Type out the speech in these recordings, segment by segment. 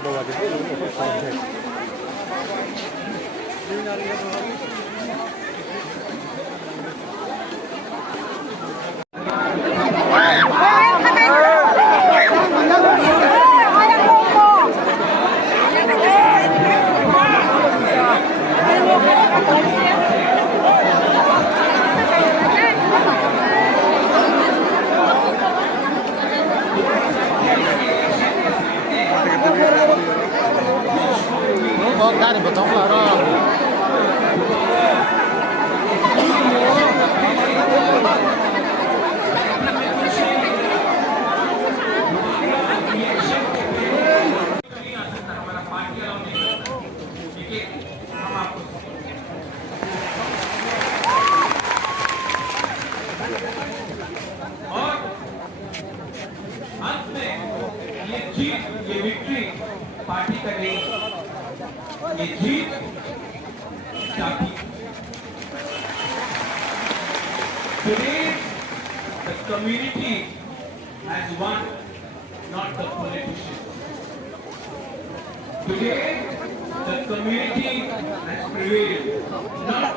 bawa di sini untuk konten. Có cái này betul lah roh. ये victory party का नहीं ये जीत जाती today the community has won not the politician today the community has prevailed not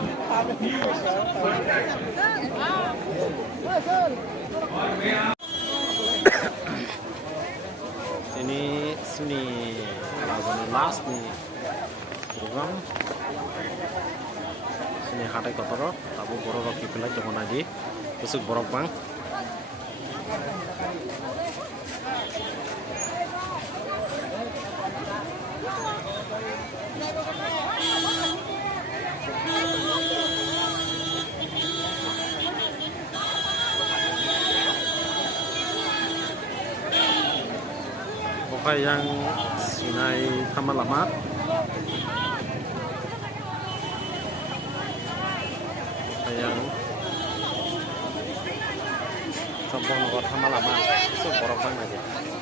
you but और मैं Ini seni last nih program seni hatai kotoro tabu borok roki pelai jangan aja besok borok bang apa yang Sungai Taman Lamat apa yang Sambong Taman Lamat itu borok bang aja